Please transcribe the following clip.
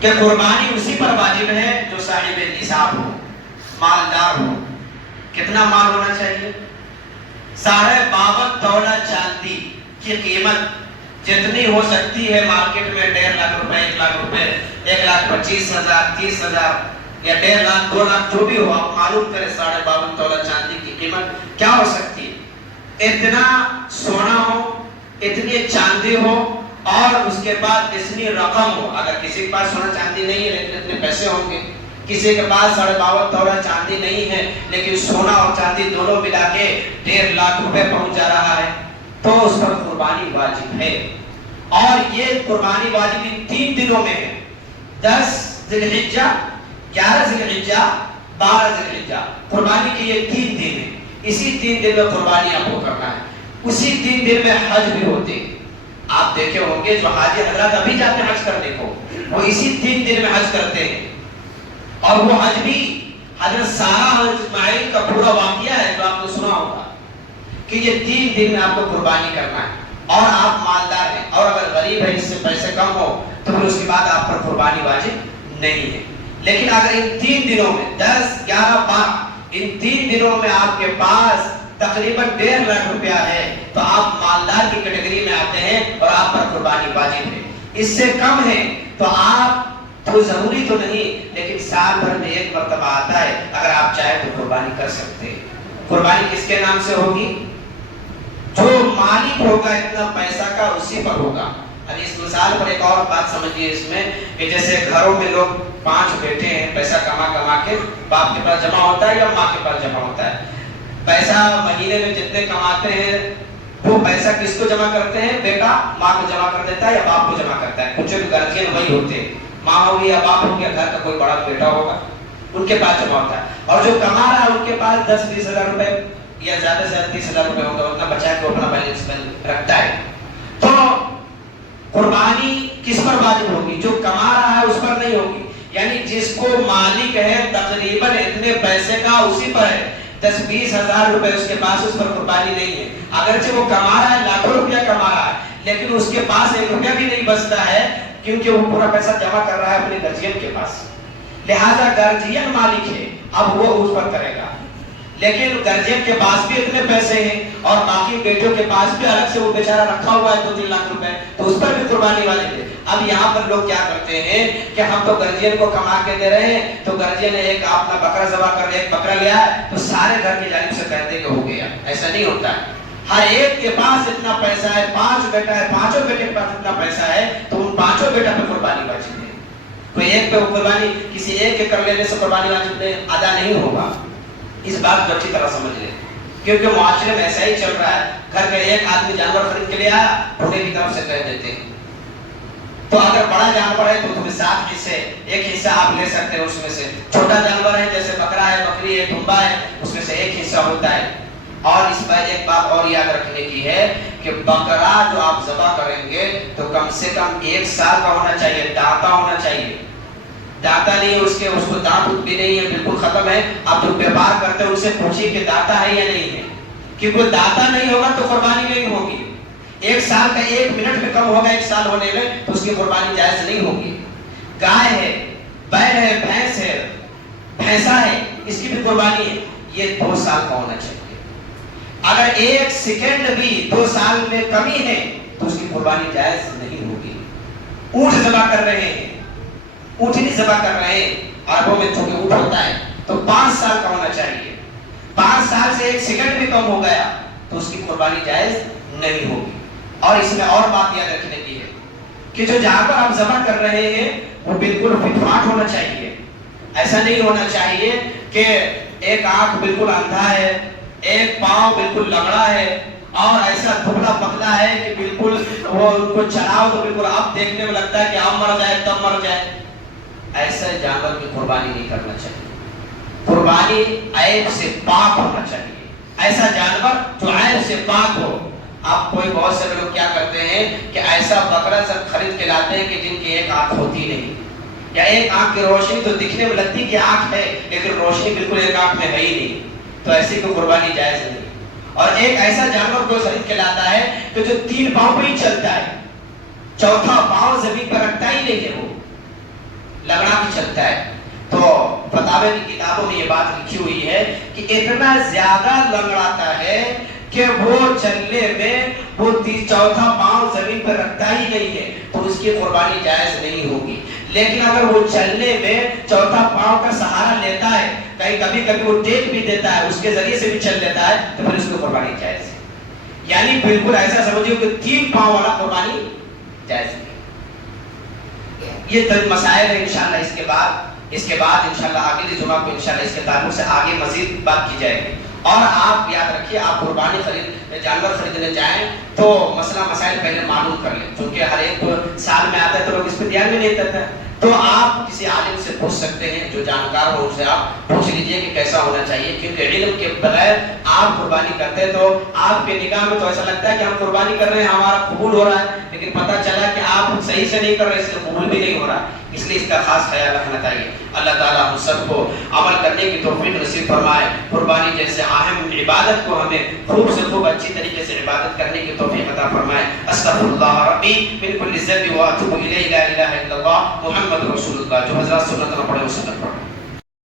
کہ قربانی اسی پر واجب ہے جو صاحب نصاب ہو، مالدار ہو۔ کتنا مال ہونا چاہیے؟ 52.5 تولہ چاندی کی قیمت جتنی ہو سکتی ہے مارکیٹ میں 1.5 لاکھ روپے، 1 لاکھ روپے، 1,25,000، 30,000 یا 1.5 لاکھ، 2 لاکھ، جو بھی ہو، آپ معلوم کریں 52.5 تولہ چاندی کی قیمت کیا ہو سکتی ہے۔ اتنا سونا ہو، اتنی چاندی ہو، اور اس کے بعد اتنی رقم ہو۔ اگر کسی کے پاس سونا چاندی نہیں ہے لیکن اتنے پیسے ہوں گے، کسی کے پاس 52.5 تولہ چاندی نہیں ہے لیکن سونا اور چاندی دونوں ملا کے 1.5 لاکھ روپے پہنچ جا رہا ہے، تو اس پر قربانی واجب ہے۔ اور یہ قربانی واجب 3 دنوں میں ہے، 10 ذی الحجہ، 11 ذی الحجہ، 12 ذی الحجہ۔ قربانی کے یہ 3 دن ہیں، اسی 3 دن میں قربانی آپ کو کرنا ہے۔ اسی 3 دن میں حج بھی ہوتے ہیں۔ آپ دیکھے ہوں گے جو حاجی حضرات ابھی جاتے ہیں حج کرنے کو، وہ اسی 3 دن میں حج کرتے ہیں۔ اور وہ حج بھی حضرت سارہ اور اسماعیل کا پورا واقعہ ہے جو آپ نے سنا ہوگا کہ یہ 3 دن میں آپ کو قربانی کرنا ہے، اور آپ مالدار ہیں، اور اگر غریب ہے، اس سے پیسے کم ہو، تو پھر اس کے بعد آپ پر قربانی واجب نہیں ہے۔ لیکن اگر ان 3 دنوں میں 10، 11، 12 ان 3 دنوں میں آپ کے پاس تقریباً 1.5 لاکھ روپیہ ہے تو آپ مالدار کی کیٹیگری میں آتے ہیں اور آپ پر قربانی واجب ہے۔ اس سے کم ہے تو آپ تو ضروری تو نہیں، لیکن سال بھر میں 1 مرتبہ آتا ہے، اگر آپ چاہیں تو قربانی کر سکتے ہیں۔ قربانی کس کے نام سے ہوگی؟ جو مالک ہوگا اتنا پیسہ کا، اسی پر ہوگا۔ اب اس مثال پر ایک اور بات سمجھیے اس میں، کہ جیسے گھروں میں لوگ 5 بیٹے ہیں، پیسہ کما کے باپ کے پاس جمع ہوتا ہے یا ماں کے پاس جمع ہوتا ہے۔ پیسہ مہینے میں جتنے کماتے ہیں وہ پیسہ کس کو جمع کرتے ہیں؟ بیٹا ماں کو جمع کر دیتا ہے یا باپ کو جمع کرتا ہے؟ کچھ گارجین وہی ہوتے ہیں، ماں ہوگی یا باپ ہو گیا، گھر کا کوئی بڑا بیٹا ہوگا، ان کے پاس جمع ہوتا ہے۔ اور جو کما رہا ہے ان کے پاس 10-20 ہزار روپے یا زیادہ سے زیادہ 30 ہزار روپے ہوگا، اتنا بچا کے اپنا بیلنس میں رکھتا ہے۔ تو قربانی کس پر واجب ہوگی؟ جو کما رہا ہے اس پر نہیں ہوگی، یعنی جس کو مالک ہے تقریباً اتنے پیسے کا اسی پر ہے۔ 10-20 ہزار روپے اس کے پاس، اس پر قربانی نہیں ہے۔ اگرچہ وہ کما رہا ہے، لاکھوں روپیہ کما رہا ہے، لیکن اس کے پاس 1 روپیہ بھی نہیں بچتا ہے، کیونکہ وہ پورا پیسہ جمع کر رہا ہے اپنے گارجین کے پاس۔ لہذا گارجین مالک ہے، اب وہ اس پر کرے گا۔ لیکن گارجین کے پاس بھی اتنے پیسے ہیں اور باقی بیٹوں کے پاس بھی الگ سے وہ بیچارہ رکھا ہوا ہے 2-3 لاکھ روپے، تو اس پر بھی قربانی واجب ہے۔ اب یہاں پر لوگ کیا کرتے ہیں کہ ہم تو گارجین کو کما کے دے رہے ہیں، تو گارجین نے ایک اپنا بکرا ذبح کر لیا، 1 بکرا لیا ہے تو سارے گھر کی جانب سے کہتے ہیں کہ ہو گیا۔ ایسا نہیں ہوتا ہے۔ ہر ایک کے پاس اتنا پیسہ ہے، 5 بیٹا ہے، 5 بیٹے کے پاس اتنا پیسہ ہے، تو ان 5 بیٹا پہ قربانی واجب ہے۔ کوئی ایک پہ قربانی، کسی ایک کے کر لینے سے قربانی واجب ادا نہیں ہوگا۔ اس بات کو اچھی طرح سمجھ لیں، کیونکہ معاشرے میں ایسا ہی چل رہا ہے، گھر کا ایک آدمی جانور خرید کے لے آیا، بھونے کی طرف سے کہہ دیتے ہیں۔ تو اگر بڑا جانور ہے تو تمہیں 7 حصے، 1 حصہ آپ لے سکتے ہیں، اس میں سے چھوٹا جانور ہے جیسے بکرا ہے، بکری ہے، دمبا ہے، اس میں سے 1 حصہ ہوتا ہے۔ اور اس پر ایک بات اور یاد رکھنے کی ہے کہ بکرا جو آپ ذبح کریں گے تو کم سے کم 1 سال کا ہونا چاہیے، دانتا ہونا چاہیے۔ دانتا نہیں ہے اس کو دانت بھی نہیں ہے، بالکل ختم ہے۔ آپ جو بیوار کرتے ہیں ان سے پوچھیے کہ دانتا ہے یا نہیں ہے، کیونکہ دانتا نہیں ہوگا تو قربانی نہیں ہوگی۔ 1 سال کا 1 منٹ میں کم ہوگا 1 سال ہونے میں، تو اس کی قربانی جائز نہیں ہوگی۔ گائے ہے، بیل ہے، بھینس ہے، بھینسا ہے، اس کی بھی قربانی ہے، یہ 2 سال کا ہونا چاہیے۔ اگر 1 سیکنڈ بھی 2 سال میں کمی ہے تو اس کی قربانی جائز نہیں ہوگی۔ اونٹ ذبح کر رہے ہیں، اونٹنی ذبح کر رہے ہیں، عربوں میں چونکہ اونٹ ہوتا ہے تو 5 سال کا ہونا چاہیے۔ 5 سال سے 1 سیکنڈ بھی کم ہو گیا تو اس کی قربانی جائز نہیں ہوگی۔ اور اس میں اور بات یاد رکھنے کی ہے کہ جو جہاں پر آپ ذبح کر رہے ہیں وہ بالکل فٹ فاٹ ہونا چاہیے۔ ایسا نہیں ہونا چاہیے کہ ایک آنکھ بالکل اندھا ہے، ایک پاؤں بالکل لنگڑا ہے، اور ایسا دبلا پتلا ہے کہ بالکل وہ ان کو چلاؤ تو بالکل اب دیکھنے میں لگتا ہے کہ اب مر جائے تب مر جائے۔ ایسا جانور کی قربانی نہیں کرنا چاہیے۔ قربانی عیب سے پاک ہونا چاہیے، ایسا جانور جو عیب سے پاک ہو۔ آپ کوئی بہت سے لوگ کیا کرتے ہیں کہ ایسا بکرا سب خرید کے لاتے ہیں کہ جن کی 1 آنکھ ہوتی نہیں، یا 1 آنکھ کی روشنی تو دکھنے میں لگتی کہ آنکھ ہے لیکن روشنی بالکل 1 آنکھ میں ہے ہی نہیں، تو ایسی کو قربانی جائز نہیں۔ اور ایک ایسا جانور کو خرید کے لاتا ہے کہ جو 3 پاؤں پہ ہی چلتا ہے، 4تھا پاؤں زمین پر رکھتا ہی نہیں ہے، وہ کی چلتا ہے. تو فتاوی کی کتابوں میں یہ بات لکھی ہوئی ہے کہ اتنا زیادہ لنگڑاتا ہے کہ وہ چلنے میں وہ چوتھا پاؤں زمین پر رکھتا ہی نہیں ہے تو اس کی قربانی جائز نہیں ہوگی. لیکن اگر وہ چلنے میں چوتھا پاؤں کا سہارا لیتا ہے, کبھی کبھی وہ ٹیک بھی دیتا ہے, اس کے ذریعے سے بھی چل لیتا ہے, تو پھر اس کی قربانی جائز ہے. یعنی بالکل ایسا سمجھو کہ 3 پاؤں والا قربانی جائز ہے. یہ مسائل ہے. انشاءاللہ اس کے بعد انشاءاللہ اگلے جمعہ کو انشاءاللہ اس کے تعلق سے آگے مزید بات کی جائے گی. اور آپ یاد رکھیے, آپ قربانی جانور خریدنے جائیں تو مسئلہ مسائل پہلے معلوم کر لیں, کیونکہ ہر ایک سال میں آتا ہے تو لوگ اس پہ دھیان بھی نہیں دیتے. تو آپ کسی عالم سے پوچھ سکتے ہیں جو جانکار ہو, ان سے آپ پوچھ لیجئے کہ کیسا ہونا چاہیے, کیونکہ علم کے بغیر آپ قربانی کرتے ہیں تو آپ کے نگاہ میں تو ایسا لگتا ہے کہ ہم قربانی کر رہے ہیں, ہمارا قبول ہو رہا ہے, لیکن پتہ چلا کہ آپ صحیح سے نہیں کر رہے, اس لیے قبول بھی نہیں ہو رہا. اس لیے اس کا خاص خیال رکھنا چاہیے. اللہ تعالیٰ ہم سب کو عمل کرنے کی توفیق نصیب فرمائے. قربانی جیسے اہم عبادت کو ہمیں خوب سے خوب اچھی طریقے سے عبادت کرنے کی توفیق عطا فرمائے. استغفر اللہ ربی من کل ذنب واتوب الیہ, لا الہ الا اللہ محمد رسول اللہ. جو حضرات سنت نہ پڑھے وہ سنت پڑھے.